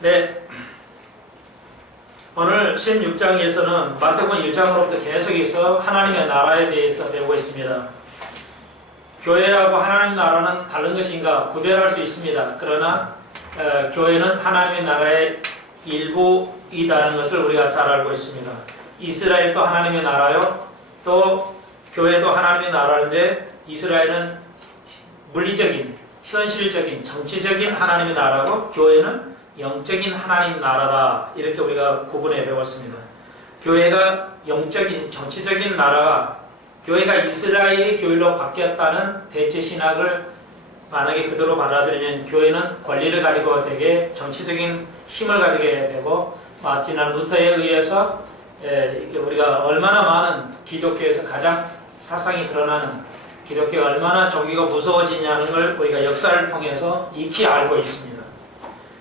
네, 오늘 16장에서는 마태복음 1장으로부터 계속해서 하나님의 나라에 대해서 배우고 있습니다. 교회하고 하나님 나라는 다른 것인가 구별할 수 있습니다. 그러나 교회는 하나님의 나라의 일부이다는 것을 우리가 잘 알고 있습니다. 이스라엘도 하나님의 나라요, 또 교회도 하나님의 나라인데 이스라엘은 물리적인, 현실적인, 정치적인 하나님의 나라고 교회는 영적인 하나님 나라다. 이렇게 우리가 구분해 배웠습니다. 교회가 영적인, 정치적인 나라가 교회가 이스라엘의 교회로 바뀌었다는 대체 신학을 만약에 그대로 받아들이면 교회는 권리를 가지고 되게 정치적인 힘을 가지게 되고 마틴 루터에 의해서 이렇게 우리가 얼마나 많은 기독교에서 가장 사상이 드러나는 기독교가 얼마나 종교가 무서워지냐는 걸 우리가 역사를 통해서 익히 알고 있습니다.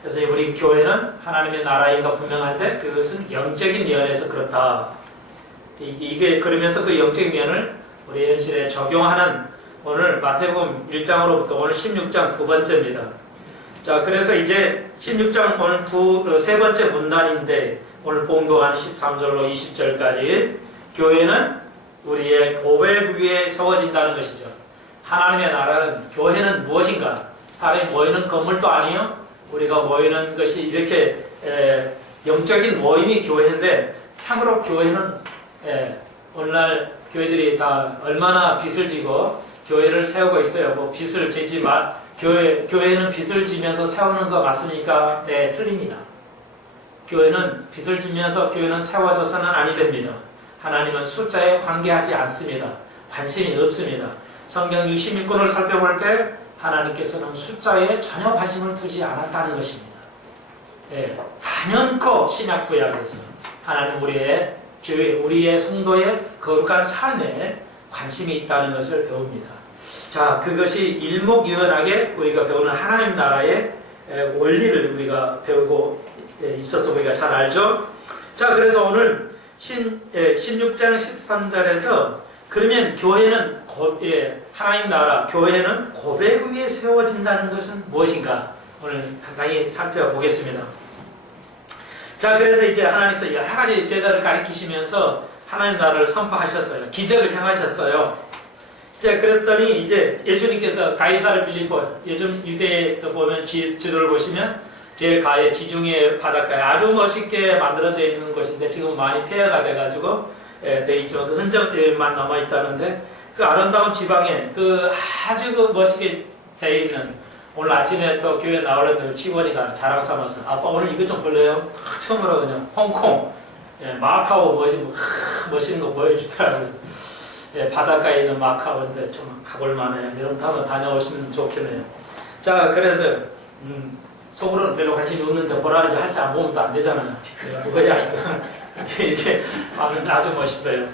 그래서 우리 교회는 하나님의 나라인가 분명한데 그것은 영적인 면에서 그렇다. 이게 그러면서 그 영적인 면을 우리 현실에 적용하는 오늘 마태복음 1장으로부터 오늘 16장 두 번째입니다. 자, 그래서 이제 16장 오늘 세 번째 문단인데 오늘 봉독한 13절로 20절까지 교회는 우리의 고백 위에 세워진다는 것이죠. 하나님의 나라는 교회는 무엇인가? 사람이 모이는 건물도 아니요. 우리가 모이는 것이 이렇게 영적인 모임이 교회인데 참으로 교회는 오늘날 교회들이 다 얼마나 빚을 지고 교회를 세우고 있어요. 뭐 빚을 지지만 교회는 빚을 지면서 세우는 거 맞습니까? 네, 틀립니다. 교회는 빚을 지면서 교회는 세워져서는 아니 됩니다. 하나님은 숫자에 관계하지 않습니다. 관심이 없습니다. 성경 66권을 살펴볼 때 하나님께서는 숫자에 전혀 관심을 두지 않았다는 것입니다. 예, 단연코 신약 구약에서 하나님 우리의 성도의 거룩한 삶에 관심이 있다는 것을 배웁니다. 자, 그것이 일목요연하게 우리가 배우는 하나님 나라의 원리를 우리가 배우고 있어서 우리가 잘 알죠. 자, 그래서 오늘 16장 13절에서 그러면 교회는 하나님 나라, 교회는 고백 위에 세워진다는 것은 무엇인가? 오늘 간단히 살펴보겠습니다. 자, 그래서 이제 하나님께서 여러 가지 제자를 가리키시면서 하나님 나라를 선포하셨어요. 기적을 행하셨어요. 자, 그랬더니 이제 예수님께서 가이사르 빌립보, 요즘 유대에 보면 지도를 보시면 제일 가에 지중해 바닷가에 아주 멋있게 만들어져 있는 곳인데 지금 많이 폐허가 돼가지고 돼 있죠. 그 흔적들만 남아 있다는데 그 아름다운 지방에 그 아주 멋있게 돼 있는 오늘 아침에 또 교회 나오는데 치원이가 자랑 삼아서 아빠 오늘 이거 좀 볼래요? 처음으로 그냥 홍콩, 마카오 멋있는 거 보여주더라고요. 바닷가에 있는 마카오인데 좀 가볼 만해요. 이런 데 한번 다녀오시면 좋겠네요. 자, 그래서 속으로는 별로 관심이 없는데 보라는지 할지 안 보면 또 안 되잖아요. 뭐야 이거 이렇게 아주 멋있어요.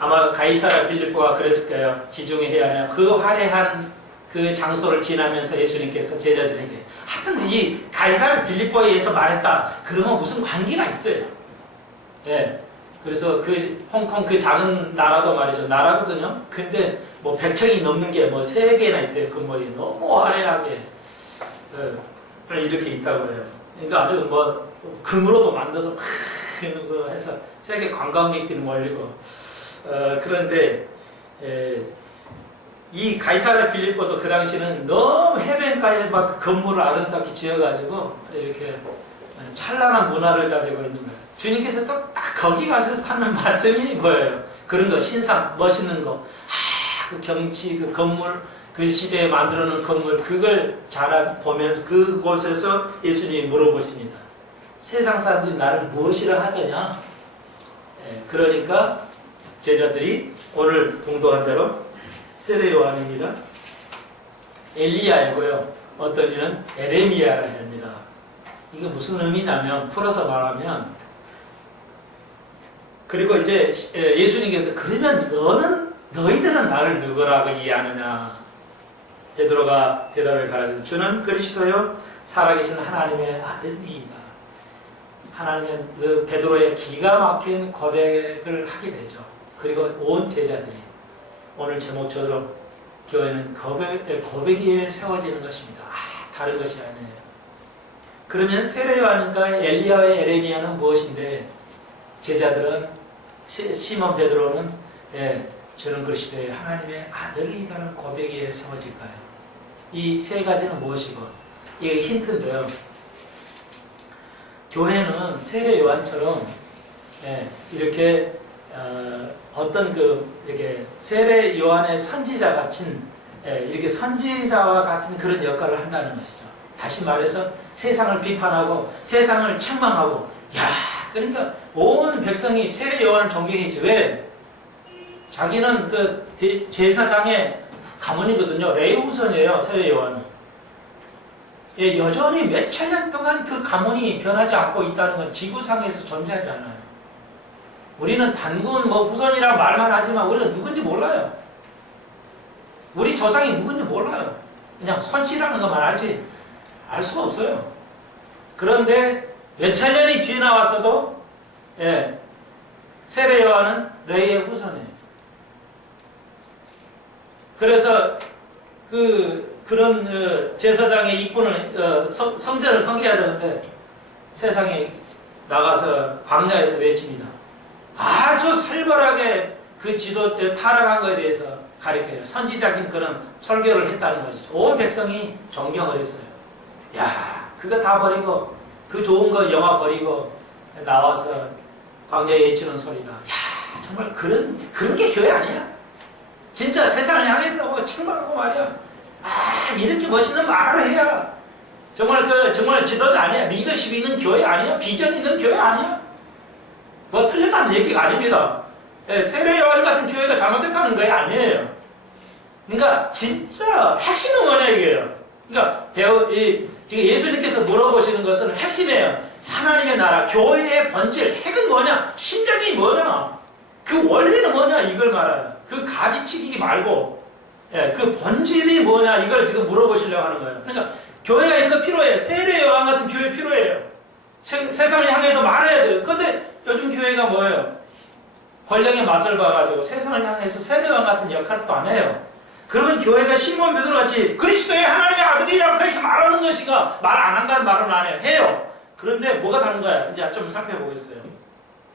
아마 가이사라 빌립보가 그랬을 거예요. 지중해 해안에 그 화려한 그 장소를 지나면서 예수님께서 제자들에게 하여튼 이 가이사라 빌립보에 의해서 말했다. 그러면 무슨 관계가 있어요. 예. 그래서 그 홍콩 그 작은 나라도 말이죠. 나라거든요. 근데 뭐 100층이 넘는 게 뭐 3개나 있대요. 건물이 너무 화려하게 이렇게 있다고 해요. 그러니까 아주 뭐 금으로도 만들어서 해서 세계 관광객들이 몰리고 그런데 이 가이사랴 빌립보도 그 당시는 너무 해변가에 막 건물을 아름답게 지어가지고 이렇게 찬란한 문화를 가지고 있는 거예요. 주님께서 또 딱 거기 가셔서 하는 말씀이 뭐예요? 그런 거 신상 멋있는 거, 그 경치, 그 건물, 그 시대에 만들어 놓은 건물 그걸 잘 보면서 그곳에서 예수님이 물어보십니다. 세상 사람들이 나를 무엇이라 하더냐? 그러니까 제자들이 오늘 봉독한 대로 세례 요한입니다. 엘리야이고요. 어떤 이는 에레미야라 합니다. 이게 무슨 의미냐면 풀어서 말하면 그리고 이제 예수님께서 그러면 너희들은 나를 누구라고 이해하느냐? 베드로가 대답을 가라사대 주는 그리스도요 살아계신 하나님의 아들이다. 하나님은 그 베드로의 기가 막힌 고백을 하게 되죠. 그리고 온 제자들이 오늘 제목처럼 교회는 고백 위에 세워지는 것입니다. 다른 것이 아니에요. 그러면 세례 요한과 엘리야와 에레미야는 무엇인데 제자들은 시몬 베드로는 저는 그리스도의 하나님의 아들이라는 고백에 세워질까요? 이 세 가지는 무엇이고 이게 힌트인데요. 교회는 세례 요한처럼 이렇게 어떤 이렇게 세례 요한의 선지자 같은 이렇게 선지자와 같은 그런 역할을 한다는 것이죠. 다시 말해서 세상을 비판하고 세상을 책망하고 그러니까 온 백성이 세례 요한을 존경했죠. 왜? 자기는 그 제사장의 가문이거든요. 레위우선이에요. 세례 요한은. 여전히 몇 천 년 동안 그 가문이 변하지 않고 있다는 건 지구상에서 존재하지 않아요. 우리는 단군 후손이라 말만 하지만 우리가 누군지 몰라요. 우리 조상이 누군지 몰라요. 그냥 손씨라는 것만 알지 알 수가 없어요. 그런데 몇천 년이 지나왔어도 세례 요한은 레위의 후손이에요. 그래서 그런 제사장의 이권을 성전을 섬겨야 되는데 세상에 나가서 광야에서 외칩니다. 아주 살벌하게 그 지도 타락한 것에 대해서 가르쳐요. 선지적인 그런 설교를 했다는 것이죠. 온 백성이 존경을 했어요. 그거 다 버리고 그 좋은 거 영화 버리고 나와서 광야에 외치는 소리가 정말 그런 게 교회 아니야? 진짜 세상을 향해서 책망하고 말이야. 이렇게 멋있는 말을 해야 정말 지도자 아니야? 리더십 있는 교회 아니야? 비전 있는 교회 아니야? 뭐 틀렸다는 얘기가 아닙니다. 세례 요한 같은 교회가 잘못됐다는 거 아니에요. 그러니까 진짜 핵심은 뭐냐 이게요. 그러니까 지금 예수님께서 물어보시는 것은 핵심이에요. 하나님의 나라, 교회의 본질, 핵은 뭐냐? 심정이 뭐냐? 그 원리는 뭐냐? 이걸 말해요. 그 가지치기 말고 그 본질이 뭐냐? 이걸 지금 물어보시려고 하는 거예요. 그러니까 교회가 이거 필요해요. 세례 요한 같은 교회 필요해요. 세상을 향해서 말해야 돼요. 그런데 요즘 교회가 뭐예요? 권력에 맞설 봐가지고 세상을 향해서 세례 요한 같은 역할도 안 해요. 그러면 교회가 시몬 베드로 같이 그리스도의 하나님의 아들이라고 그렇게 말하는 것인가? 말 안 한다는 말은 안 해요. 해요. 그런데 뭐가 다른 거야? 이제 좀 살펴보겠어요.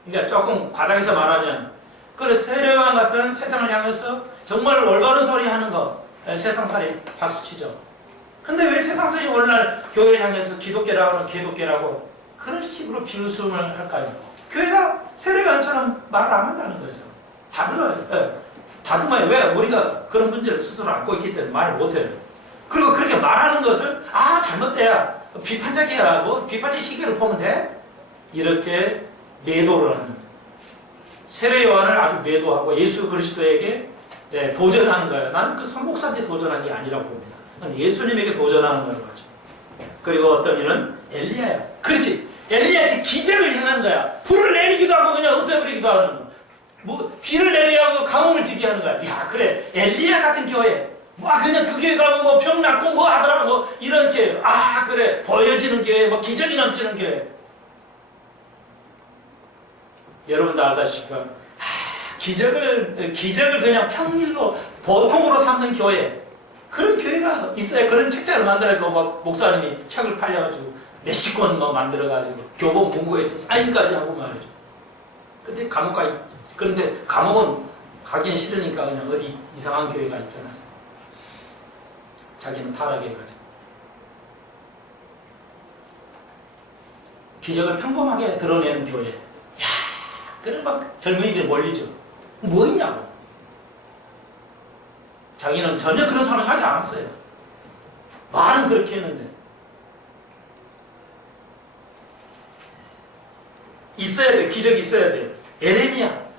그러니까 조금 과장해서 말하면 그래 세례 요한 같은 세상을 향해서 정말 올바른 소리 하는 거 세상살이 박수치죠. 근데 왜 세상살이 오늘날 교회를 향해서 기독교라고 하는 기독교라고 그런 식으로 비웃음을 할까요? 교회가 세례 요한처럼 말을 안 한다는 거죠. 다 들어요. 다듬어요. 왜? 우리가 그런 문제를 스스로 안고 있기 때문에 말을 못해요. 그리고 그렇게 말하는 것을 잘못돼야 비판적이야. 비판적 시기로 보면 돼? 이렇게 매도를 하는 거예요. 세례 요한을 아주 매도하고 예수 그리스도에게 도전하는 거예요. 나는 그 선목사한테 도전한 게 아니라고 봅니다. 예수님에게 도전하는 거라고 하죠. 그리고 어떤 이는 엘리야야. 그렇지. 엘리야지 기적을 행하는 거야. 불을 내리기도 하고 그냥 없애버리기도 하는 거야. 비를 내리하고 가뭄을 지게 하는 거야. 그래. 엘리야 같은 교회. 그냥 그 교회 가면 병 낫고 하더라. 이런 교회. 그래. 보여지는 교회. 기적이 넘치는 교회. 여러분도 알다시피 기적을 그냥 평일로 보통으로 삼는 교회. 그런 교회가 있어야 그런 책자를 만들어가지고 목사님이 책을 팔려가지고 몇십 권 만들어가지고 교본 본고에서 사인까지 하고 말이죠. 그런데 감옥은 가기는 싫으니까 그냥 어디 이상한 교회가 있잖아요. 자기는 타락해가지고. 기적을 평범하게 드러내는 교회. 그래 젊은이들 몰리죠. 뭐 있냐고. 자기는 전혀 그런 삶을 살지 않았어요. 말은 그렇게 했는데. 있어야 돼. 기적이 있어야 돼. 에레미야.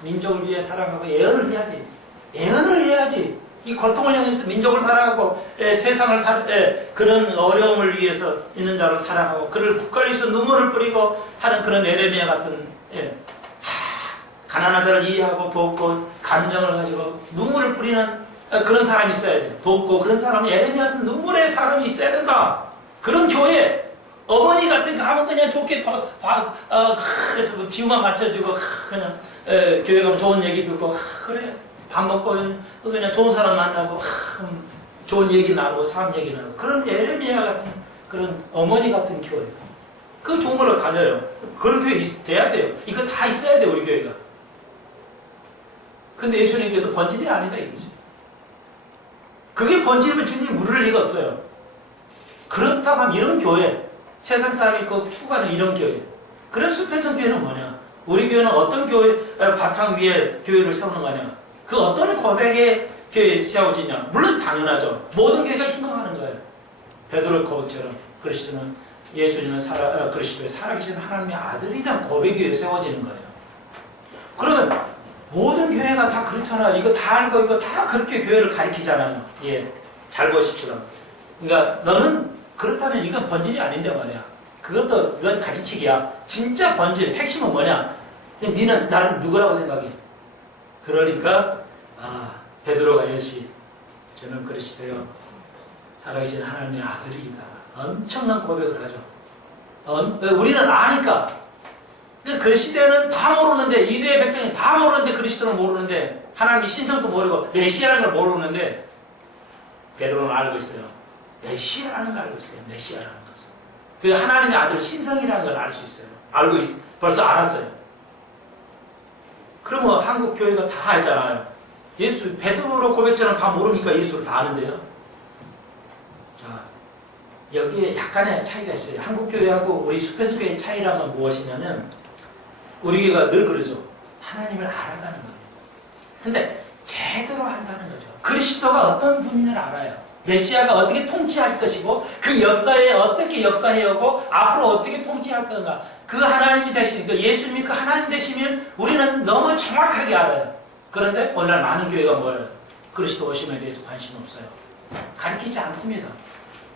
민족을 위해 사랑하고 예언을 해야지. 예언을 해야지. 이 고통을 향해서 민족을 사랑하고 세상을 그런 어려움을 위해서 있는 자를 사랑하고 그를 국가를 위해서 눈물을 뿌리고 하는 그런 에레미야 같은 가난한 자를 이해하고 돕고 감정을 가지고 눈물을 뿌리는 그런 사람이 있어야 돼. 돕고 그런 사람이 에레미야 같은 눈물의 사람이 있어야 된다. 그런 교회. 어머니 같은 가면 그냥 좋게 비유만 맞춰주고 그냥 교회 가면 좋은 얘기 듣고 그래 밥 먹고 그냥 좋은 사람 만나고 좋은 얘기 나누고 삶 얘기 나누고 그런 에레미야 같은 그런 어머니 같은 교회. 그 좋은 걸로 다녀요. 그런 교회 돼야 돼요. 이거 다 있어야 돼요, 우리 교회가. 근데 예수님께서 번질이 아니다 이거지. 그게 번질이면 주님 물을 리가 없어요. 그렇다고 하면 이런 교회, 세상 사람이 그 추구하는 이런 교회. 그런 숲에서 교회는 뭐냐? 우리 교회는 어떤 교회 바탕 위에 교회를 세우는 거냐? 그 어떤 고백의 교회에 세워지냐? 물론 당연하죠. 모든 교회가 희망하는 거예요. 베드로 고백처럼 그리스도는 예수님은 그리스도의 살아계신 하나님의 아들이란 고백 위에 세워지는 거예요. 그러면 모든 교회가 다 그렇잖아. 이거 다 알고 이거 다 그렇게 교회를 가리키잖아요. 예, 잘 보십시오. 그러니까 너는 그렇다면 이건 번질이 아닌데 말이야. 이건 가지치기야. 진짜 번질, 핵심은 뭐냐? 니는 나를 누구라고 생각해? 그러니까 베드로가 여시 저는 그리스도요 살아계신 하나님의 아들이다. 엄청난 고백을 하죠. 우리는 아니까. 그 시대는 다 모르는데, 이대의 백성이 다 모르는데, 그리스도는 모르는데, 하나님의 신성도 모르고, 메시아라는 걸 모르는데, 베드로는 알고 있어요. 메시아라는 걸 알고 있어요. 메시아라는 것을. 그 하나님의 아들 신성이라는 걸 알 수 있어요. 벌써 알았어요. 그러면 한국 교회가 다 알잖아요. 베드로 고백처럼 다 모르니까 예수를 다 아는데요. 자, 여기에 약간의 차이가 있어요. 한국 교회하고 우리 숲에서 교회의 차이라면 무엇이냐면, 우리 교회가 늘 그러죠. 하나님을 알아가는 겁니다. 근데 제대로 안다는 거죠. 그리스도가 어떤 분인지를 알아요. 메시아가 어떻게 통치할 것이고 그 역사에 어떻게 역사해오고 앞으로 어떻게 통치할 건가. 그 하나님이 되시니까 예수님이 그 하나님 되시면 우리는 너무 정확하게 알아요. 그런데 오늘날 많은 교회가 뭐예요? 그리스도 오심에 대해서 관심 없어요. 가르치지 않습니다.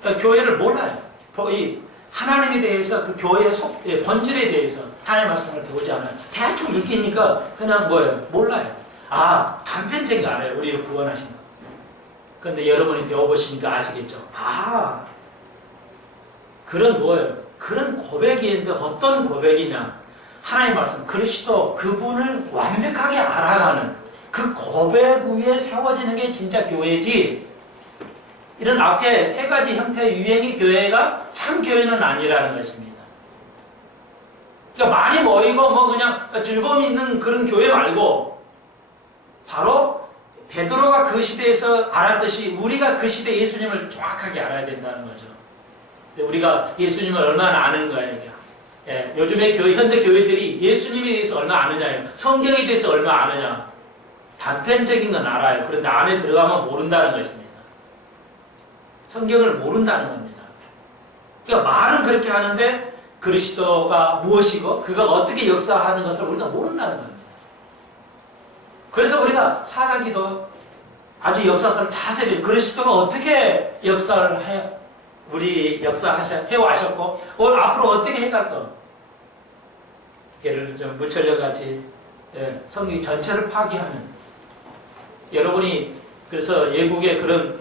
그러니까 교회를 몰라요. 이 하나님에 대해서 그 교회의 본질에 대해서 하나님의 말씀을 배우지 않아요. 대충 읽기니까 그냥 뭐예요? 몰라요. 단편적인 거 알아요. 우리를 구원하신 거. 그런데 여러분이 배워보시니까 아시겠죠? 그런 뭐예요? 그런 고백이 있는데 어떤 고백이냐? 하나님의 말씀, 그리스도 그분을 완벽하게 알아가는 그 고백 위에 세워지는 게 진짜 교회지. 이런 앞에 세 가지 형태의 유행의 교회가 참 교회는 아니라는 것입니다. 그러니까 많이 모이고 그냥 즐거움이 있는 그런 교회 말고 바로 베드로가 그 시대에서 알았듯이 우리가 그 시대 예수님을 정확하게 알아야 된다는 거죠. 우리가 예수님을 얼마나 아는 거예요. 예, 요즘의 현대 교회들이 예수님에 대해서 얼마 아느냐예요. 성경에 대해서 얼마 아느냐. 단편적인 건 알아요. 그런데 안에 들어가면 모른다는 것입니다. 성경을 모른다는 겁니다. 그러니까 말은 그렇게 하는데 그리스도가 무엇이고 그가 어떻게 역사하는 것을 우리가 모른다는 겁니다. 그래서 우리가 사사기도 아주 역사서를 자세히 그리스도가 어떻게 역사를 우리 해와셨고 앞으로 어떻게 해갈 거. 예를 들어 무천령 같이 성경 전체를 파괴하는 여러분이 그래서 예국의 그런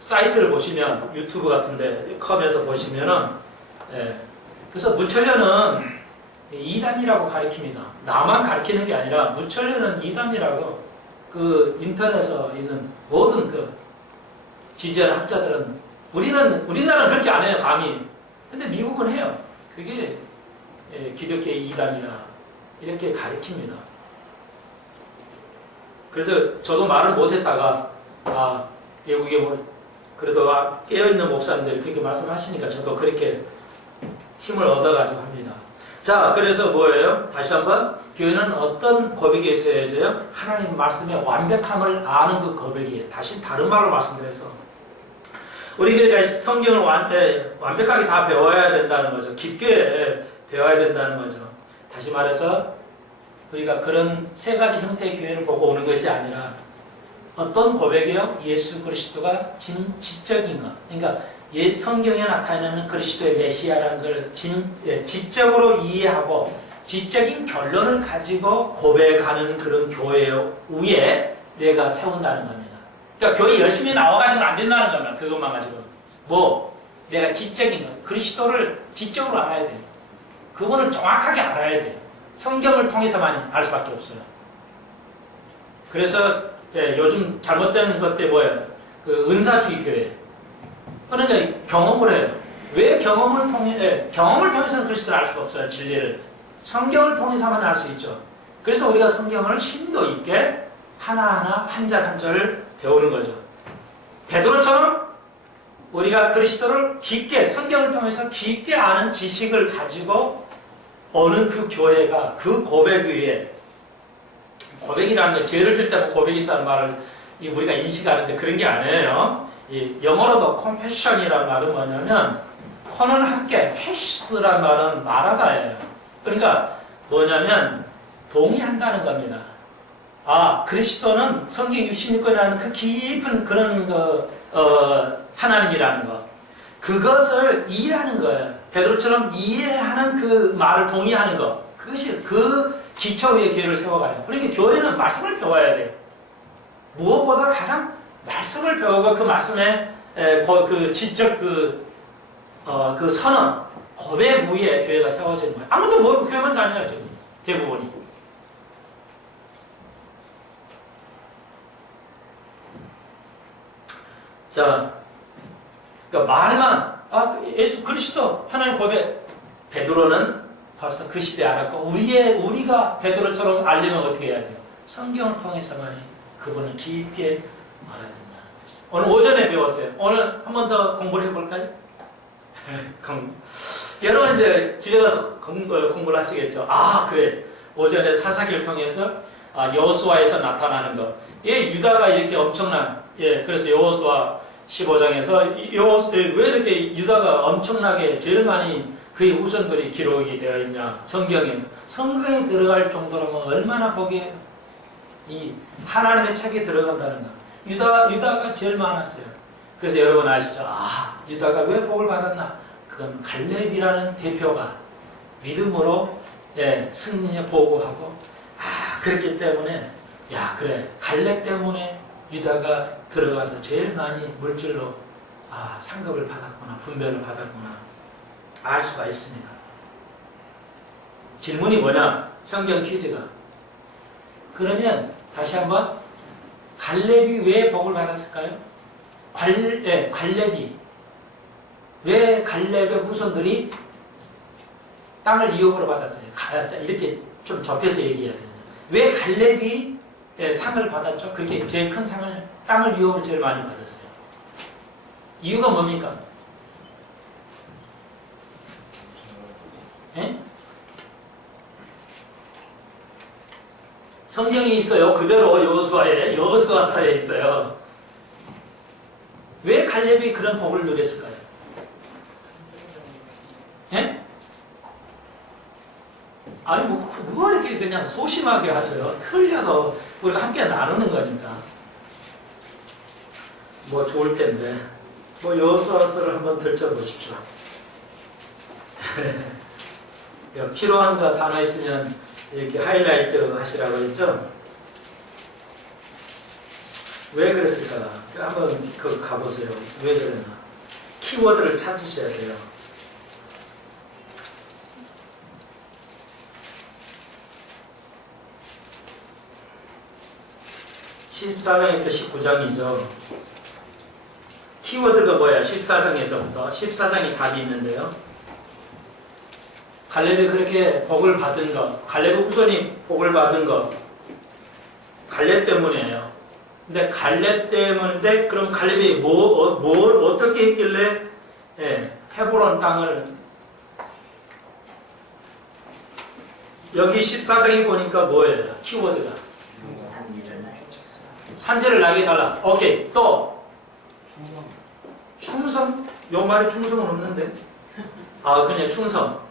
사이트를 보시면 유튜브 같은데 컴에서 보시면은 그래서 무천령은 이단이라고 가리킵니다. 나만 가리키는 게 아니라 무천령은 이단이라고 그 인터넷에 있는 모든 그 지지하는 학자들은 우리나라는 그렇게 안 해요 감히. 근데 미국은 해요. 그게 기독교의 이단이라 이렇게 가리킵니다. 그래서 저도 말을 못했다가 외국에 그래도 깨어있는 목사님들이 그렇게 말씀하시니까 저도 그렇게 힘을 얻어가지고 합니다. 자, 그래서 뭐예요? 다시 한번 교회는 어떤 고백이 있어야죠? 하나님 말씀의 완벽함을 아는 그 고백이에요. 다시 다른 말로 말씀드려서 우리 교회가 성경을 완벽하게 다 배워야 된다는 거죠. 깊게 배워야 된다는 거죠. 다시 말해서 우리가 그런 세 가지 형태의 교회를 보고 오는 것이 아니라 어떤 고백이요? 예수 그리스도가 지적인 것. 그러니까 성경에 나타나는 그리스도의 메시아라는 걸 지적으로 이해하고 지적인 결론을 가지고 고백하는 그런 교회 위에 내가 세운다는 겁니다. 그러니까 교회 열심히 나와가지고는 안 된다는 겁니다. 그것만 가지고. 내가 지적인 것. 그리스도를 지적으로 알아야 돼요. 그분을 정확하게 알아야 돼요. 성경을 통해서만 알 수밖에 없어요. 그래서 요즘 잘못된 것 때 뭐예요? 그 은사주의 교회. 그러니까 경험을 해요. 왜 경험을 통해서는 그리스도를 알 수가 없어요. 진리를. 성경을 통해서만 알 수 있죠. 그래서 우리가 성경을 심도 있게 하나하나 한 절 한 절을 배우는 거죠. 베드로처럼 우리가 그리스도를 깊게 성경을 통해서 깊게 아는 지식을 가지고 어느 그 교회가 그 고백 위에 고백이라는 게 죄를 질 때 고백이 있다는 말을 우리가 인식하는데 그런 게 아니에요. 영어로도 confession이라는 말은 뭐냐면 코는 함께 패스라는 말은 말하다예요. 그러니까 뭐냐면 동의한다는 겁니다. 아, 그리스도는 성경 유신권이라는 그 깊은 그런 하나님이라는 것. 그것을 이해하는 거예요. 베드로처럼 이해하는 그 말을 동의하는 것. 그것이 그 기초 위에 교회를 세워가요. 그러니까 교회는 말씀을 배워야 돼요. 무엇보다 가장 말씀을 배우고 그 말씀의 그 지적 그 선언, 고백 위에 교회가 세워지는 거예요. 아무도 모르고 교회만 다녀요, 지금. 대부분이. 자, 그러니까 말만, 예수 그리스도 하나님 고백. 베드로는 벌써 그 시대에 알았고, 우리가 베드로처럼 알려면 어떻게 해야 돼요? 성경을 통해서만 그분을 깊게 알아야 된다는 것이죠. 오늘 오전에 배웠어요. 오늘 한 번 더 공부를 해볼까요? 여러분 이제 집에 가서 공부를 하시겠죠. 아, 그래. 오전에 사사기를 통해서 여호수아에서 나타나는 것. 유다가 이렇게 엄청난, 그래서 여호수아 15장에서 왜 이렇게 유다가 엄청나게 제일 많이 그의 후손들이 기록이 되어 있냐. 성경에 들어갈 정도라면 얼마나 거기에 이 하나님의 책에 들어간다는 거. 유다가 제일 많았어요. 그래서 여러분 아시죠? 유다가 왜 복을 받았나? 그건 갈렙이라는 대표가 믿음으로 승리에 보고하고 그렇기 때문에 그래 갈렙 때문에 유다가 들어가서 제일 많이 물질로 상급을 받았구나, 분배를 받았구나 알 수가 있습니다. 질문이 뭐냐? 성경 퀴즈가. 그러면 다시 한번 갈렙이 왜 복을 받았을까요? 갈렙이 왜 갈렙의 후손들이 땅을 이업으로 받았어요? 이렇게 좀 좁혀서 얘기해야 되냐? 왜 갈렙이 상을 받았죠? 그렇게 제일 큰 상을 땅을 이업으로 제일 많이 받았어요. 이유가 뭡니까? 성경이 있어요. 그대로 여호수아서에 있어요. 왜 갈렙이 그런 복을 누렸을까요? 아니 뭐 이렇게 그냥 소심하게 하세요. 틀려도 우리가 함께 나누는 거니까 뭐 좋을 텐데 여호수아서를 한번 들춰보십시오. 필요한 거 단어 있으면 이렇게 하이라이트 하시라고 했죠? 왜 그랬을까? 한번 가보세요. 왜 그랬나? 키워드를 찾으셔야 돼요. (14장부터) (19장이죠) 키워드가 뭐야? 14장에서부터 14장이 답이 있는데요. 갈렙이 그렇게 복을 받은 것, 갈렙의 후손이 복을 받은 것, 갈렙 때문이에요. 근데 갈렙 때문인데, 그럼 갈렙이 뭘 어떻게 했길래 헤브론 땅을 여기 14장에 보니까 뭐예요? 키워드가 산지를 나게 해달라. 오케이. 또 충성? 요 말에 충성은 없는데. 그냥 충성.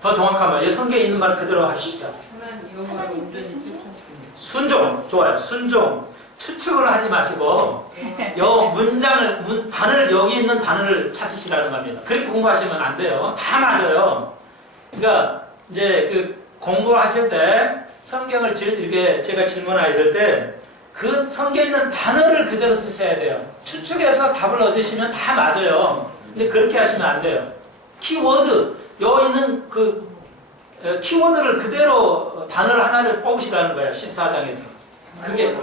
더 정확하면 성경에 있는 말 그대로 하시죠. 순종. 좋아요. 순종. 추측을 하지 마시고 단어를 여기 있는 단어를 찾으시라는 겁니다. 그렇게 공부하시면 안 돼요. 다 맞아요. 그러니까 이제 그 공부하실 때 성경을 이렇게 제가 질문하실 때 그 성경에 있는 단어를 그대로 쓰셔야 돼요. 추측해서 답을 얻으시면 다 맞아요. 근데 그렇게 하시면 안 돼요. 키워드, 여기 있는 그 키워드를 그대로 단어를 하나를 뽑으시라는 거예요. 14장에서. 그게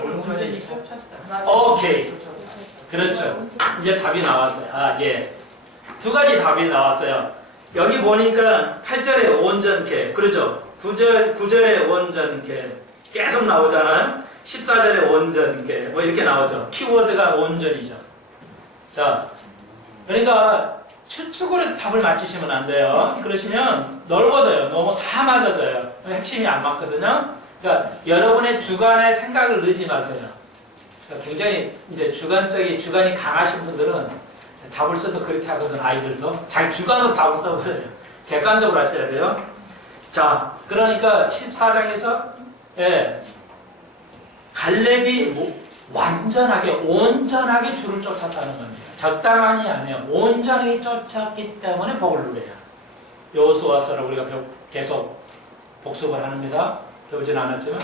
오케이. 그렇죠. 이제 답이 나왔어요. 예. 두 가지 답이 나왔어요. 여기 보니까 8절에 온전케, 그러죠? 9절에 온전케 계속 나오잖아요. 14절에 온전케 뭐 이렇게 나오죠. 키워드가 온전이죠. 자, 그러니까 추측으로 해서 답을 맞히시면 안 돼요. 그러시면 넓어져요. 너무 다 맞아져요. 핵심이 안 맞거든요. 그러니까 여러분의 주관의 생각을 넣지 마세요. 그러니까 굉장히 이제 주관이 강하신 분들은 답을 써도 그렇게 하거든. 아이들도 자기 주관으로 답을 써버려요. 객관적으로 하셔야 돼요. 자, 그러니까 14장에서 갈렙이 완전하게 온전하게 주를 쫓았다는 겁니다. 적당한이 아니에요. 온전하게 쫓았기 때문에 복을 누려요. 여호수아서를 우리가 계속 복습을 합니다. 배우지는 않았지만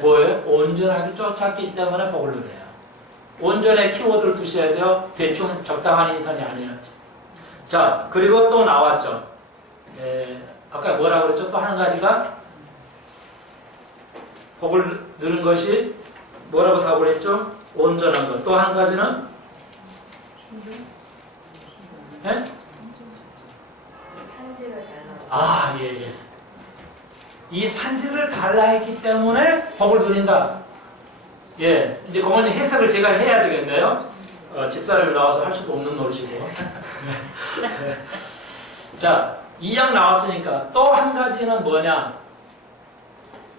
뭐예요? 온전하게 쫓았기 때문에 복을 누려요. 온전의 키워드를 두셔야 돼요. 대충 적당한 인선이 아니에요. 자, 그리고 또 나왔죠. 아까 뭐라 그랬죠? 또 한 가지가 복을 누른 것이 뭐라고 답을 했죠? 온전한 것. 또 한 가지는 산지를 달라. 아, 예. 이 산지를 달라 했기 때문에 복을 누린다. 예, 이제 그거는 해석을 제가 해야 되겠네요. 집사람이 나와서 할 수도 없는 노릇이고. 자, 2장 나왔으니까 또 한 가지는 뭐냐?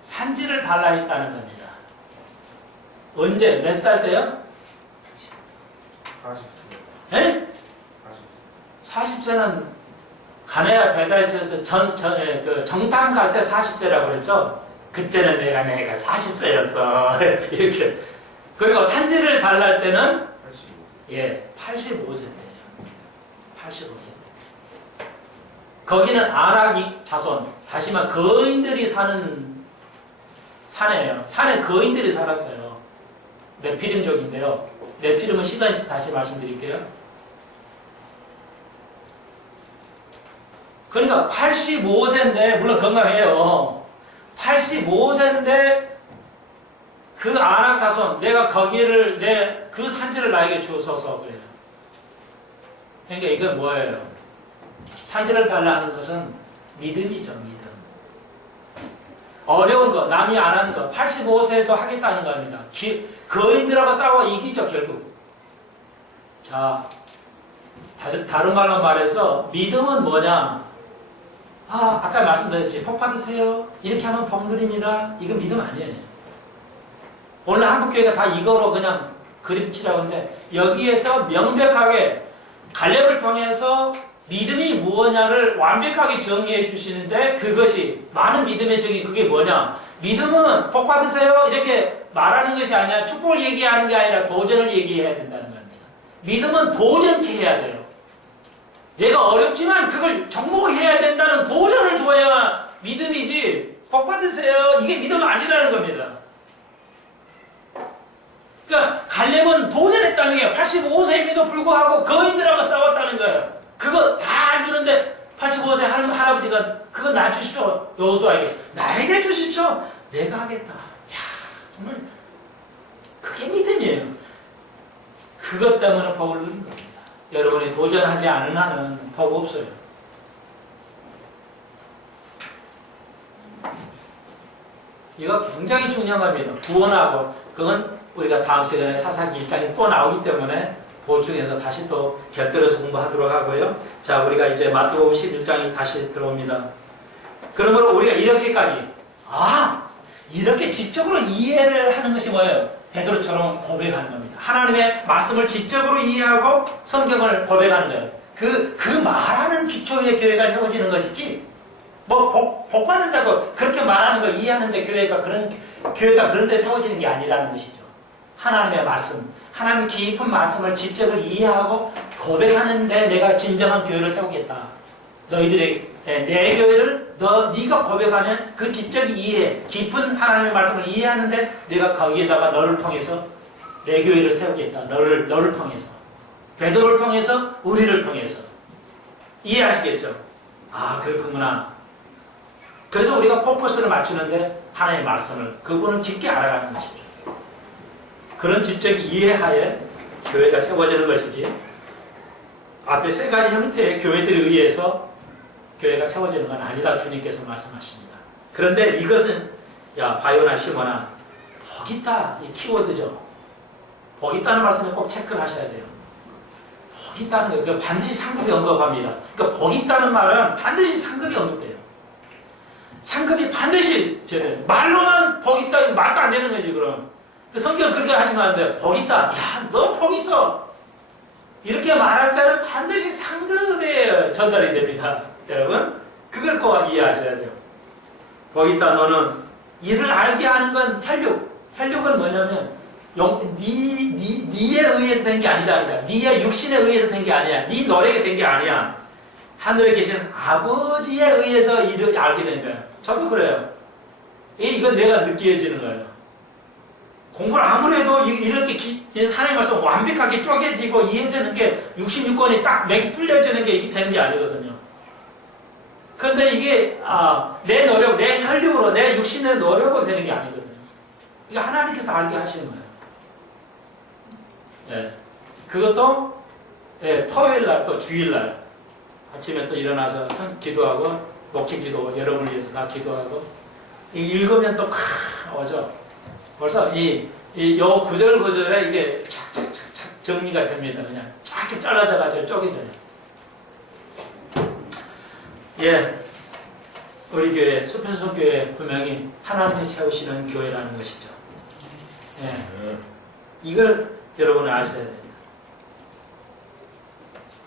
산지를 달라 했다는 겁니다. 언제? 몇 살 때요? 40세. 예? 40세는 가네아 베다에서 정탐 갈 때 40세라고 그랬죠? 그때는 내가 40세였어. 이렇게. 그리고 산지를 달라 할 때는 85세인데요. 85세. 거기는 아낙 자손, 다시 말해 거인들이 사는 산이에요. 산에 거인들이 살았어요. 네피림족인데요. 네피림은 시간 있어 다시 말씀드릴게요. 그러니까 85세인데 물론 건강해요. 85세인데 그 아낙 자손 내가 거기를 그 산지를 나에게 주소서 그래요. 그러니까 이건 뭐예요? 산지를 달라는 것은 믿음이죠. 믿음. 어려운 거, 남이 안 하는 거 85세도 하겠다는 겁니다. 거인들하고 싸워 이기죠. 결국. 자, 다른 말로 말해서 믿음은 뭐냐? 아까 말씀드렸지. 복 받으세요. 이렇게 하면 복 누립니다. 이건 믿음 아니에요. 오늘 한국교회가 다 이거로 그냥 그림치라고 하는데 여기에서 명백하게 갈렙을 통해서 믿음이 무엇냐를 완벽하게 정리해 주시는데 그것이 많은 믿음의 정의 그게 뭐냐? 믿음은 복 받으세요. 이렇게 말하는 것이 아니라 축복을 얘기하는 게 아니라 도전을 얘기해야 된다는 겁니다. 믿음은 도전케 해야 돼요. 내가 어렵지만 그걸 정복해야 된다는 도전을 줘야 믿음이지 복 받으세요. 이게 믿음 아니라는 겁니다. 그러니까 갈렙은 도전했다는 게 85세임에도 불구하고 거인들하고 싸웠다는 거예요. 그거 다 안 주는데 85세 할아버지가 그거 나 주십시오. 여호수아에게 나에게 주십시오. 내가 하겠다. 이야, 정말 그게 믿음이에요. 그것 때문에 복을 누린 겁니다. 여러분이 도전하지 않은 한은 복 없어요. 이거 굉장히 중요한 겁니다. 구원하고 그건 우리가 다음 시간에 사사기 1장이 또 나오기 때문에 보충해서 다시 또 곁들여서 공부하도록 하고요. 자, 우리가 이제 마태복음 11장이 다시 들어옵니다. 그러므로 우리가 이렇게까지 이렇게 지적으로 이해를 하는 것이 뭐예요? 베드로처럼 고백하는 겁니다. 하나님의 말씀을 지적으로 이해하고 성경을 고백하는 거예요. 그 말하는 기초 위에 교회가 세워지는 것이지 복 받는다고 그렇게 말하는 걸 이해하는데 교회가 그런 데 세워지는 게 아니라는 것이죠. 하나님의 말씀, 하나님 깊은 말씀을 지적을 이해하고 고백하는데 내가 진정한 교회를 세우겠다. 너희들의 내 교회를 네가 고백하면 그 지적 이해, 깊은 하나님의 말씀을 이해하는데 내가 거기에다가 너를 통해서 내 교회를 세우겠다. 너를 통해서 베드로를 통해서 우리를 통해서 이해하시겠죠? 그렇구나. 그래서 우리가 포커스를 맞추는데 하나님의 말씀을 그분을 깊게 알아가는 것이죠. 그런 지적 이해하에 교회가 세워지는 것이지 앞에 세 가지 형태의 교회들에 의해서 교회가 세워지는 건 아니다. 주님께서 말씀하십니다. 그런데 이것은 야 바요나 시모나 복 있다. 이 키워드죠. 복 있다는 말씀을 꼭 체크를 하셔야 돼요. 복 있다는 거예요. 그러니까 반드시 상급이 언급합니다. 그러니까 복 있다는 말은 반드시 상급이 언급돼요. 상급이 반드시 제대로. 말로만 복 있다. 이거 말도 안 되는 거지 그럼. 성경은 그렇게 하시면 안 돼요. 복 있다. 야, 너 복 있어. 이렇게 말할 때는 반드시 상급에 전달이 됩니다. 여러분, 그걸 꼭 이해하셔야 돼요. 복 있다. 너는 이를 알게 하는 건 혈육. 혈육은 뭐냐면 니에 의해서 된 게 아니다. 니의 육신에 의해서 된 게 아니야. 니 노력에 된 게 아니야. 하늘에 계신 아버지에 의해서 이를 알게 된 거야. 저도 그래요. 이건 내가 느껴지는 거예요. 공부를 아무리 해도 이렇게 하나님 말씀 완벽하게 쪼개지고 이해되는 게 66권이 딱 맥이 풀려지는 게 이게 되는 게 아니거든요. 그런데 이게 내 노력, 내 혈육으로, 내 육신의 노력으로 되는 게 아니거든요. 이게 하나님께서 알게 하시는 거예요. 예. 그것도 토요일날 또 주일날 아침에 또 일어나서 기도하고 목회 기도 여러분을 위해서 다 기도하고 읽으면 또 오죠. 벌써 요 구절구절에 이게 착착착착 정리가 됩니다. 그냥 착착 잘라져가지고 쪼개져요. 예, 우리 교회 수평성교회 분명히 하나님이 세우시는 교회라는 것이죠. 예, 이걸 여러분은 아셔야 됩니다.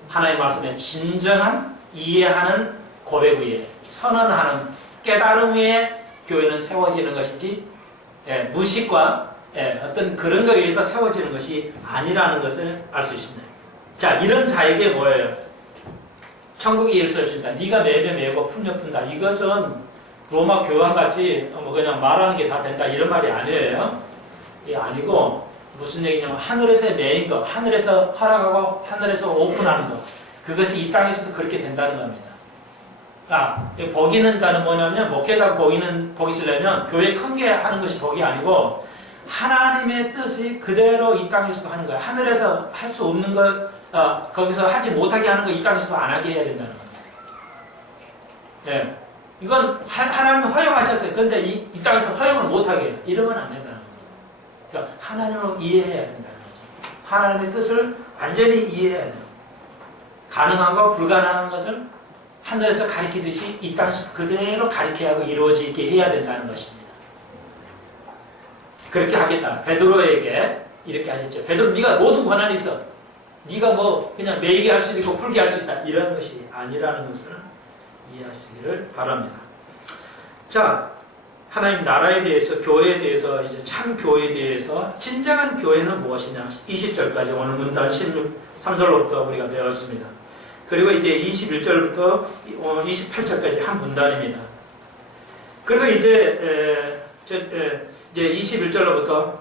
하나님의 말씀에 진정한 이해하는 고백 위에 선언하는 깨달음 위에 교회는 세워지는 것이지 무식과 어떤 그런 것에 의해서 세워지는 것이 아니라는 것을 알 수 있습니다. 자, 이런 자에게 뭐예요? 천국의 일을 써준다. 네가 매매 매고 풍년 푼다. 이것은 로마 교황같이 뭐 그냥 말하는 게 다 된다 이런 말이 아니에요. 이게 아니고 무슨 얘기냐면 하늘에서 매인 거, 하늘에서 허락하고 하늘에서 오픈하는 거, 그것이 이 땅에서도 그렇게 된다는 겁니다. 복 있는 자는 뭐냐면 목회자가 복 있으려면 교회 큰 게 하는 것이 복이 아니고 하나님의 뜻이 그대로 이 땅에서도 하는 거예요. 하늘에서 할 수 없는 걸 거기서 하지 못하게 하는 거 이 땅에서도 안 하게 해야 된다는 겁니다. 예, 이건 하나님이 허용하셨어요. 그런데 이 땅에서 허용을 못하게 해요. 이러면 안 된다는 겁니다. 그러니까 하나님을 이해해야 된다는 거죠. 하나님의 뜻을 완전히 이해해야 돼요. 가능한 거 불가능한 것을 하늘에서 가리키듯이 이 땅에서 그대로 가리켜야 하고 이루어지게 해야 된다는 것입니다. 그렇게 하겠다. 베드로에게 이렇게 하셨죠. 베드로, 네가 모든 권한이 있어. 네가 뭐 그냥 매이게 할 수 있고 풀게 할 수 있다. 이런 것이 아니라는 것을 이해하시기를 바랍니다. 자, 하나님 나라에 대해서, 교회에 대해서, 이제 참 교회에 대해서 진정한 교회는 무엇이냐? 20절까지 오늘 문단 13절로부터 우리가 배웠습니다. 그리고 이제 21절부터 28절까지 한 문단입니다. 그리고 이제 21절로부터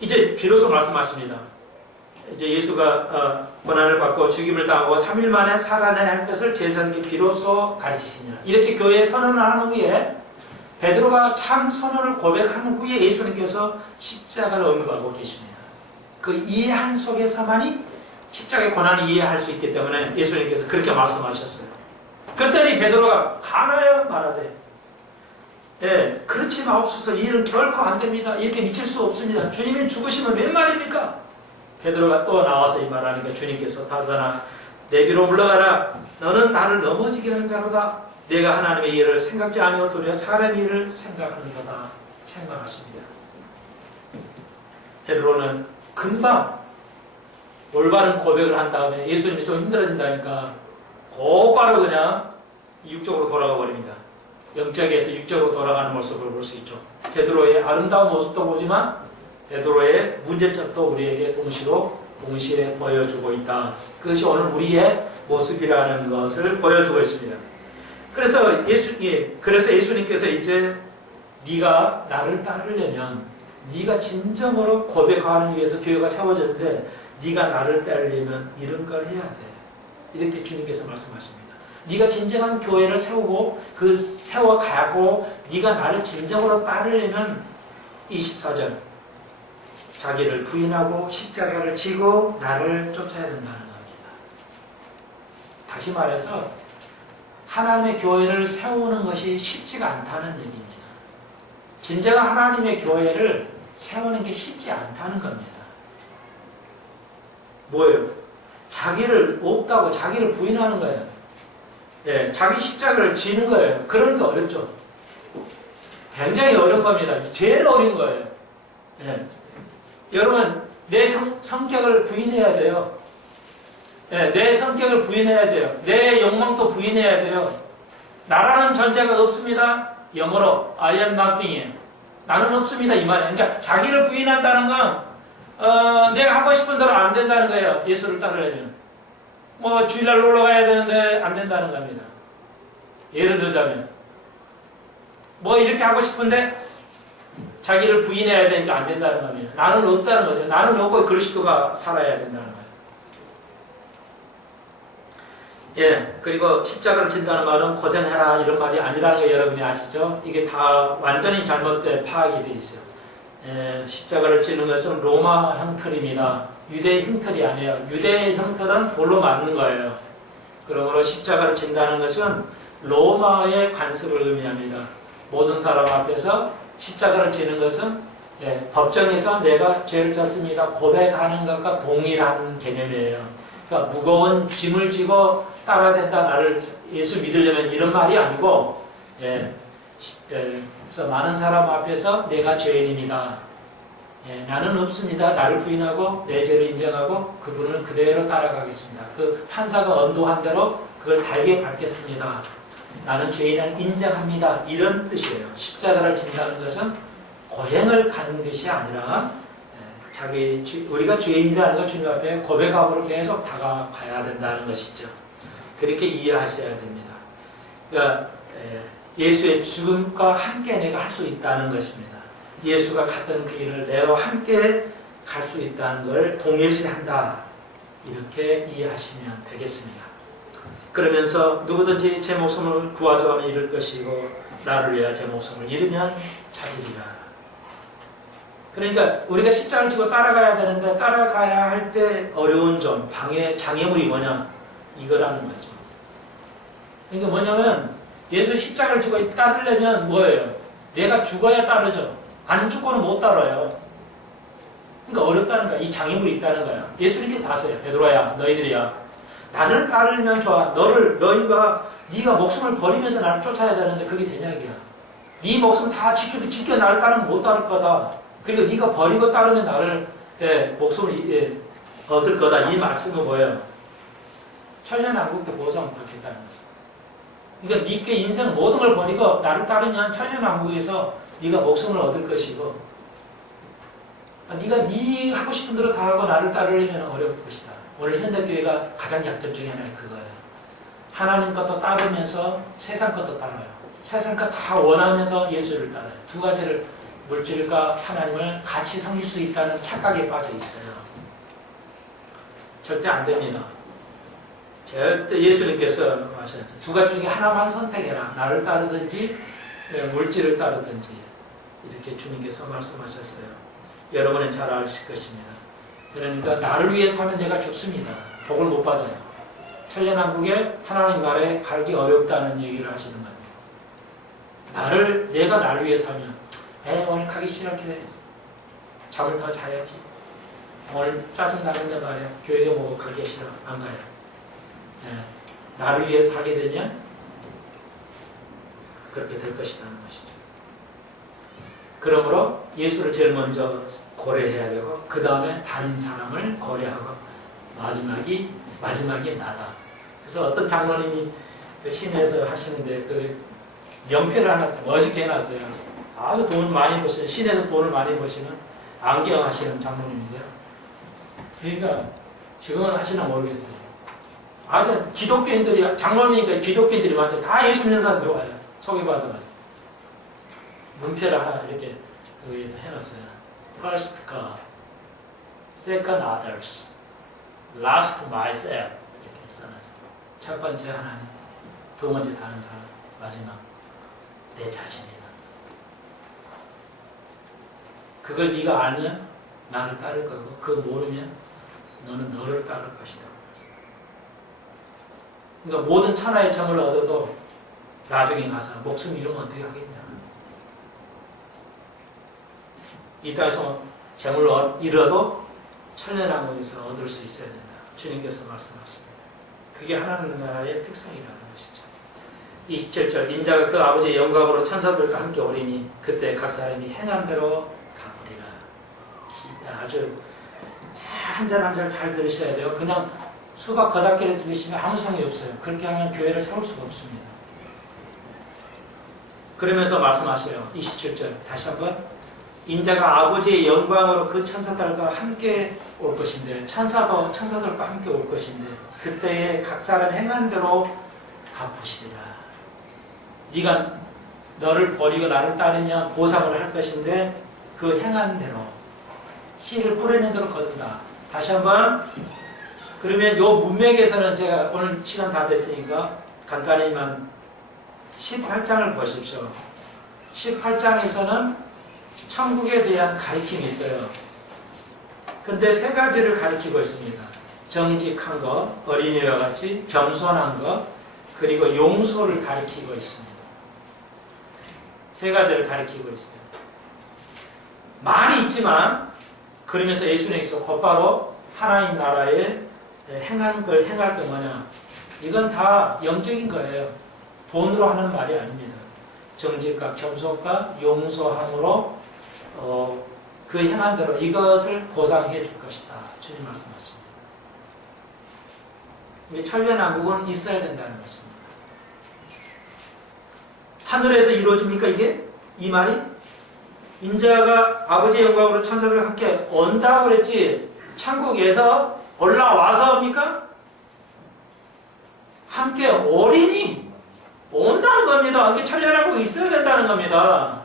이제 비로소 말씀하십니다. 이제 예수가 고난을 받고 죽임을 당하고 3일 만에 살아나야 할 것을 제자에게 비로소 가르치시니라. 이렇게 교회에 선언을 한 후에 베드로가 참 선언을 고백한 후에 예수님께서 십자가를 언급하고 계십니다. 그 이해한 속에서만이 십자가의 고난을 이해할 수 있기 때문에 예수님께서 그렇게 말씀하셨어요. 그랬더니 베드로가 가나요 말하되 그렇지 마옵소서. 이 일은 결코 안 됩니다. 이렇게 미칠 수 없습니다. 주님이 죽으시면 웬 말입니까? 베드로가 또 나와서 이 말하니까 주님께서 다사나 내게로 물러가라. 너는 나를 넘어지게 하는 자로다. 내가 하나님의 일을 생각지 아니하고 도리어 사람의 일을 생각하는도다. 생각하십니다. 베드로는 금방 올바른 고백을 한 다음에 예수님이 좀 힘들어진다니까 곧바로 그냥 육적으로 돌아가 버립니다. 영적에서 육적으로 돌아가는 모습을 볼 수 있죠. 베드로의 아름다운 모습도 보지만 베드로의 문제점도 우리에게 동시에 보여주고 있다. 그것이 오늘 우리의 모습이라는 것을 보여주고 있습니다. 그래서 예수님께서 이제 네가 나를 따르려면 네가 진정으로 고백하는 위해서 교회가 세워졌는데 네가 나를 따르려면 이런 걸 해야 돼. 이렇게 주님께서 말씀하십니다. 네가 진정한 교회를 세우고 세워가고 네가 나를 진정으로 따르려면 24절 자기를 부인하고 십자가를 지고 나를 쫓아야 된다는 겁니다. 다시 말해서 하나님의 교회를 세우는 것이 쉽지가 않다는 얘기입니다. 진정한 하나님의 교회를 세우는 게 쉽지 않다는 겁니다. 뭐예요? 자기를 없다고 자기를 부인하는 거예요. 예, 자기 십자가를 지는 거예요. 그러니까 어렵죠. 굉장히 어려운 겁니다. 제일 어려운 거예요. 예. 여러분, 내 성격을 부인해야 돼요. 예, 내 성격을 부인해야 돼요. 내 욕망도 부인해야 돼요. 나라는 존재가 없습니다. 영어로 I am nothing이에요. 나는 없습니다. 이 말이에요. 그러니까 자기를 부인한다는 건 내가 하고 싶은 대로 안 된다는 거예요. 예수를 따르려면. 뭐 주일날 놀러 가야 되는데 안 된다는 겁니다. 예를 들자면 뭐 이렇게 하고 싶은데 자기를 부인해야 되니까 안 된다는 겁니다. 나는 없다는 거죠. 나는 없고 그리스도가 살아야 된다는 거예요. 예, 그리고 십자가를 진다는 말은 고생해라 이런 말이 아니라는 거 여러분이 아시죠? 이게 다 완전히 잘못된 파악이 되어 있어요. 예, 십자가를 지는 것은 로마 형틀입니다. 유대 형틀이 아니에요. 유대 형틀은 돌로 맞는 거예요. 그러므로 십자가를 진다는 것은 로마의 관습을 의미합니다. 모든 사람 앞에서 십자가를 지는 것은 법정에서 내가 죄를 졌습니다 고백하는 것과 동일한 개념이에요. 그러니까 무거운 짐을 지고 따라야 된다. 나를 예수 믿으려면 이런 말이 아니고 그래서 많은 사람 앞에서 내가 죄인입니다. 나는 없습니다. 나를 부인하고 내 죄를 인정하고 그분을 그대로 따라가겠습니다. 그 판사가 언도한 대로 그걸 달게 밟겠습니다. 나는 죄인을 인정합니다. 이런 뜻이에요. 십자가를 진다는 것은 고행을 가는 것이 아니라 우리가 죄인이라는 걸 주님 앞에 고백함으로 계속 다가가야 된다는 것이죠. 그렇게 이해하셔야 됩니다. 그러니까 예수의 죽음과 함께 내가 할 수 있다는 것입니다. 예수가 갔던 그 길을 내와 함께 갈 수 있다는 걸 동일시한다. 이렇게 이해하시면 되겠습니다. 그러면서 누구든지 제 목숨을 구하자 하면 잃을 것이고 나를 위하여 제 목숨을 잃으면 찾으리라. 그러니까 우리가 십자가를 지고 따라가야 되는데 따라가야 할 때 어려운 점, 장애물이 뭐냐? 이거라는 거죠. 그러니까 뭐냐면 예수의 십자가를 지고 따르려면 뭐예요? 내가 죽어야 따르죠. 안 죽고는 못 따라요. 그러니까 어렵다는 거야. 이 장애물이 있다는 거야. 예수님께서 아세요. 베드로야, 너희들이야. 나를 따르면 좋아. 네가 목숨을 버리면서 나를 쫓아야 되는데 그게 되냐 이게야. 네 목숨 다 지켜 나를 따르면 못 따를 거다. 그리고 네가 버리고 따르면 나를 목숨을 얻을 거다. 이 말씀은 뭐예요? 천년왕국 때 보상 받겠다는 거죠. 그러니까 네게 인생 모든 걸 버리고 나를 따르면 천년왕국에서 네가 목숨을 얻을 것이고 네가 네 하고 싶은 대로 다 하고 나를 따르려면 어려울 것이다. 오늘 현대교회가 가장 약점 중에 하나가 그거예요. 하나님 것도 따르면서 세상 것도 따라요. 세상 것 다 원하면서 예수를 따라요. 두 가지를 물질과 하나님을 같이 섬길 수 있다는 착각에 빠져 있어요. 절대 안 됩니다. 절대 예수님께서 말씀하셨죠. 두 가지 중에 하나만 선택해라. 나를 따르든지 물질을 따르든지 이렇게 주님께서 말씀하셨어요. 여러분은 잘 아실 것입니다. 그러니까 나를 위해 사면 내가 죽습니다. 복을 못 받아요. 천년왕국에 하나님 나라에 가기 어렵다는 얘기를 하시는 겁니다. 내가 나를 위해 사면 오늘 가기 싫어 교회. 잠을 더 자야지. 오늘 짜증나는데 말이야. 교회에 뭐 가기 싫어. 안 가요. 나를 위해 살게 되면 그렇게 될 것이라는 것이죠. 그러므로 예수를 제일 먼저 고려해야 되고 그 다음에 다른 사람을 고려하고 마지막이 나다. 그래서 어떤 장로님이 그 시내에서 하시는데 그 연필을 하나 멋있게 해놨어요. 아주 돈을 많이 버시는 시내에서 돈을 많이 버시는 안경 하시는 장로님인데요. 그러니까 지금은 하시나 모르겠어요. 아주 기독교인들이 장로님이니까 기독교인들이 많죠. 다 예수 믿는 사람들 와요. 소개받아가지고 문패를 하나 이렇게 해놨어요. First God, Second others, Last myself 이렇게 써놨어요. 첫 번째 하나님, 두 번째 다른 사람, 마지막 내 자신이다. 그걸 네가 알면 나를 따를 거고 그거 모르면 너는 너를 따를 것이다. 그러니까 모든 천하의 정을 얻어도 나중에 가서 목숨 잃으면 어떻게 하겠냐. 이 땅에서 재물을 잃어도 천년왕국에서 얻을 수 있어야 된다. 주님께서 말씀하십니다. 그게 하나님 나라의 특성이라는 것이죠. 27절 인자가 그 아버지의 영광으로 천사들과 함께 오리니 그때 각 사람이 행한 대로 갚으리라. 아주 한 절 한 절 잘 들으셔야 돼요. 그냥 수박 거닥개를 들으시면 아무 소용이 없어요. 그렇게 하면 교회를 세울 수가 없습니다. 그러면서 말씀하세요. 27절 다시 한번 인자가 아버지의 영광으로 그 천사들과 함께 올 것인데 천사도 천사들과 함께 올 것인데 그때에 각 사람 행한 대로 갚으시리라. 네가 너를 버리고 나를 따르면 보상을 할 것인데 그 행한 대로 씨를 뿌리는 대로 거둔다. 다시 한번 그러면 요 문맥에서는 제가 오늘 시간 다 됐으니까 간단히만 18장을 보십시오. 18장에서는 천국에 대한 가르침이 있어요. 근데 세 가지를 가르치고 있습니다. 정직한 것, 어린이와 같이 겸손한 것, 그리고 용서를 가르치고 있습니다. 세 가지를 가르치고 있습니다. 많이 있지만 그러면서 예수님께서 곧바로 하나님 나라에 행한 걸 행할 때 뭐냐? 이건 다 영적인 거예요. 돈으로 하는 말이 아닙니다. 정직과 겸손과 용서함으로 그 행한 대로 이것을 보상해 줄 것이다. 주님 말씀하십니다. 우리 천년왕국은 있어야 된다는 것입니다. 하늘에서 이루어집니까 이게? 이 말이? 인자가 아버지의 영광으로 천사들과 함께 온다고 그랬지 천국에서 올라와서입니까? 함께 오리니 온다는 겁니다. 이게 천년왕국이 있어야 된다는 겁니다.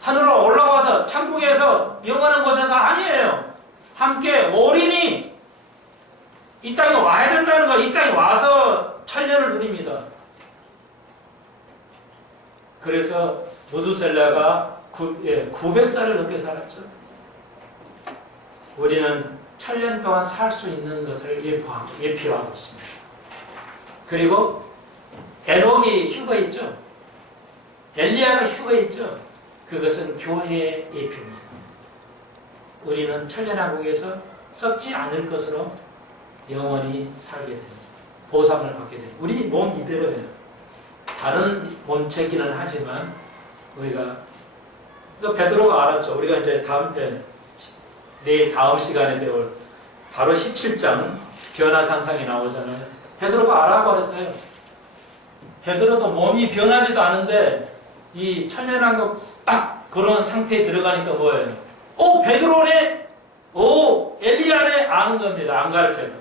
하늘로 올라와서 천국에서 영원한 곳에서 아니에요. 함께 오리니 이 땅에 와야 된다는 거. 이 땅에 와서 천년을 누립니다. 그래서 무두셀라가 900살을 넘게 살았죠. 우리는 천년 동안 살 수 있는 것을 예표하고 있습니다. 그리고 에녹이 휴거에 있죠. 엘리야가 휴거에 있죠. 그것은 교회의 예표입니다. 우리는 천년왕국에서 썩지 않을 것으로 영원히 살게 됩니다. 보상을 받게 됩니다. 우리 몸 이대로예요. 다른 몸체기는 하지만 우리가 베드로가 알았죠. 우리가 이제 내일 다음 시간에 배울 바로 17장 변화상상이 나오잖아요. 베드로가 알아버렸어요. 베드로도 몸이 변하지도 않은데 이 천년왕국 딱 그런 상태에 들어가니까 뭐예요? 오 베드로네? 오 엘리야네? 아는 겁니다. 안 가르쳐도.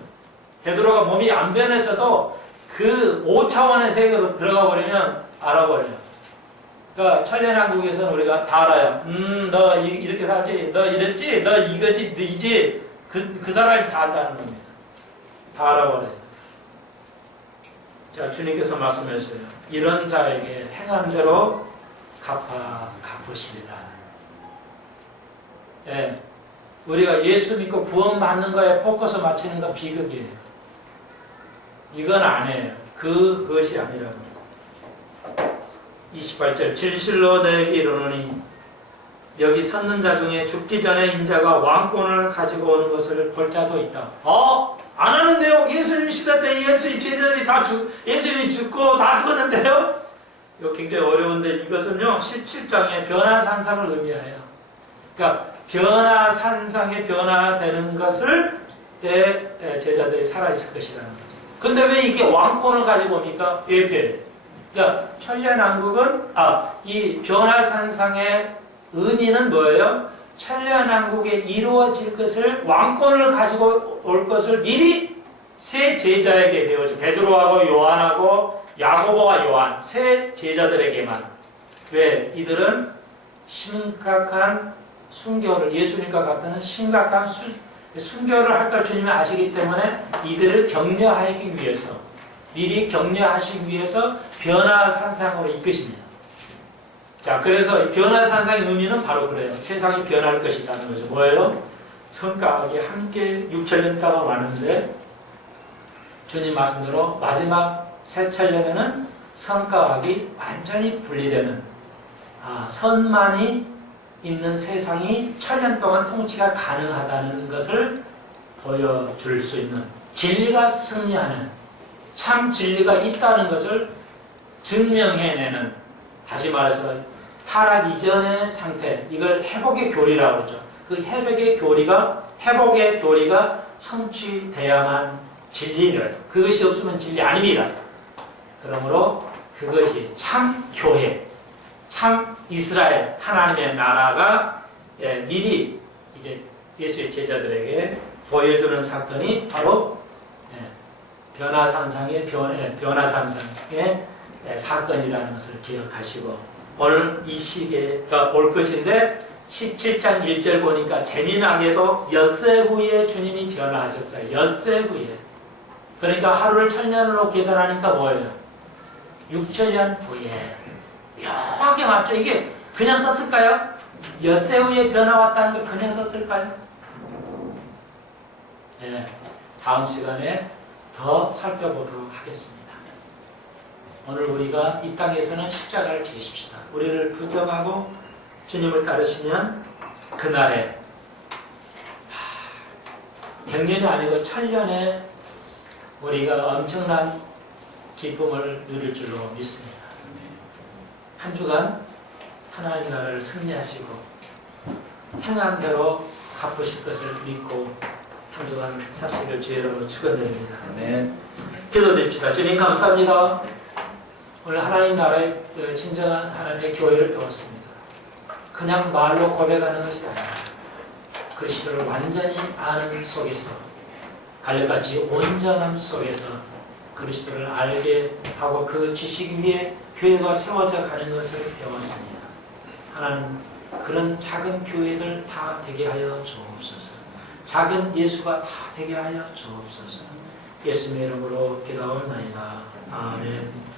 베드로가 몸이 안 변해져도 그 5차원의 세계로 들어가 버리면 알아버려요. 그러니까 천년왕국에서는 우리가 다 알아요. 너 이렇게 살지, 너 이랬지, 너 이거지, 너 이지. 그 사람이 다 안다는 겁니다. 다 알아버려요. 자, 주님께서 말씀하셨어요. 이런 자에게 행한 대로 갚으시리라. 예, 우리가 예수 믿고 구원받는 거에 포커스 맞추는 건 비극이에요. 이건 아니에요. 그것이 아니라고. 28절 진실로 너에게 이르노니 여기 섰는 자 중에 죽기 전에 인자가 왕권을 가지고 오는 것을 볼 자도 있다. 안 하는데요? 예수님 시대 때 예수님 제자들이 예수님이 죽고 다 죽었는데요? 이거 굉장히 어려운데 이것은요 17장의 변화산상을 의미해요. 그러니까 변화산상에 변화되는 것을 때 제자들이 살아있을 것이라는 거죠. 근데 왜 이게 왕권을 가지고 옵니까? 예표예요. 그러니까 천년왕국은 이 변화산상의 의미는 뭐예요? 천년왕국에 이루어질 것을 왕권을 가지고 올 것을 미리 세 제자에게 배워줘. 베드로하고 요한하고 야고보와 요한 세 제자들에게만. 왜? 이들은 심각한 순교를 예수님과 같은 심각한 순교를 할 걸 주님이 아시기 때문에 이들을 격려하기 위해서 미리 격려하시기 위해서 변화산상으로 이끄십니다. 자, 그래서 변화산상의 의미는 바로 그래요. 세상이 변할 것이라는 거죠. 뭐예요? 성가하게 함께 6,000년 동안 왔는데 주님 말씀대로 마지막 새천년에는 선과 악이 완전히 분리되는 선만이 있는 세상이 천년 동안 통치가 가능하다는 것을 보여줄 수 있는, 진리가 승리하는, 참 진리가 있다는 것을 증명해내는, 다시 말해서 타락 이전의 상태, 이걸 회복의 교리라고 그러죠. 그 회복의 교리가 성취돼야만 진리를, 그것이 없으면 진리 아닙니다. 그러므로 그것이 참 교회, 참 이스라엘, 하나님의 나라가 미리 이제 예수의 제자들에게 보여주는 사건이 바로 변화산상의 사건이라는 것을 기억하시고, 오늘 이 시기가 올 것인데 17장 1절 보니까 재미나게도 엿새 후에 주님이 변화하셨어요. 엿새 후에. 그러니까 하루를 천년으로 계산하니까 뭐예요? 6천년 후에. 묘하게 맞죠? 이게 그냥 썼을까요? 엿새 후에 변화 왔다는 거 그냥 썼을까요? 네, 다음 시간에 더 살펴보도록 하겠습니다. 오늘 우리가 이 땅에서는 십자가를 지십시다. 우리를 부정하고 주님을 따르시면 그날에 100년이 아니고 1000년에 우리가 엄청난 기쁨을 누릴 줄로 믿습니다. 한 주간 하나님 나라를 승리하시고 행한 대로 갚으실 것을 믿고 한 주간 사시길 주의 이름으로 축원드립니다. 아멘. 기도드립시다. 주님 감사합니다. 오늘 하나님 나라의 진정한 하나님의 교회를 배웠습니다. 그냥 말로 고백하는 것이 아니라 그리스도를 완전히 아는 속에서, 갈렙같이 온전함 속에서 그리스도를 알게 하고 그 지식 위에 교회가 세워져 가는 것을 배웠습니다. 하나님, 그런 작은 교회들 다 되게 하여 주옵소서. 작은 예수가 다 되게 하여 주옵소서. 예수님의 이름으로 기도하옵나이다. 아멘.